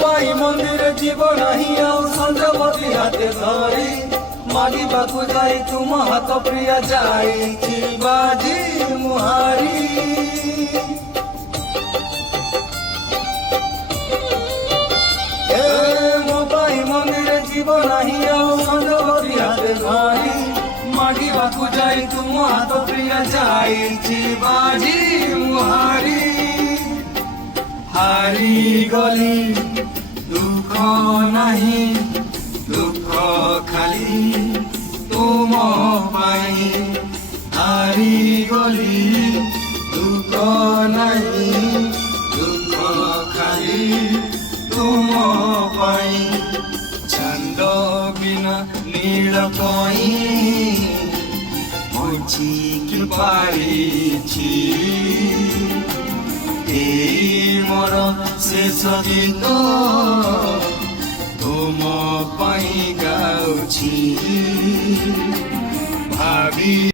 ପାଇଁ ମନ୍ଦିର ଯିବ ନାହିଁ ଆଉ ସଞ୍ଜବତୀ ହାତେ ଧରି ମାଗିବାକୁ ଯାଇ ତୁମ ହାତ ପ୍ରିୟା ଯାଇଛି ବାଜି ମୁହାରି। ମୋ ପାଇଁ ମନ୍ଦିର ଯିବ ନାହିଁ ଆଉ ସଞ୍ଜବତୀ ହାତେ ଧରି ମାଗିବାକୁ ଯାଇ ତୁମ ହାତ ପ୍ରିୟା ଯାଇଛି ବାଜି ମୁହାରି। ହାରିଗଲି ଦୁଃଖ ନାହିଁ ଦୁଃଖ ଖାଲି ତୁମ ପାଇଁ। ହାରିଗଲି ଦୁଃଖ ନାହିଁ ଦୁଃଖ ଖାଲି ତୁମ ପାଇଁ। ଚାନ୍ଦ ବିନା ନୀଳ କଇଁ ବଞ୍ଚିକି ପାରିଛି এই মোর শেষ গীত তুম পাই গাউছি ভাবি।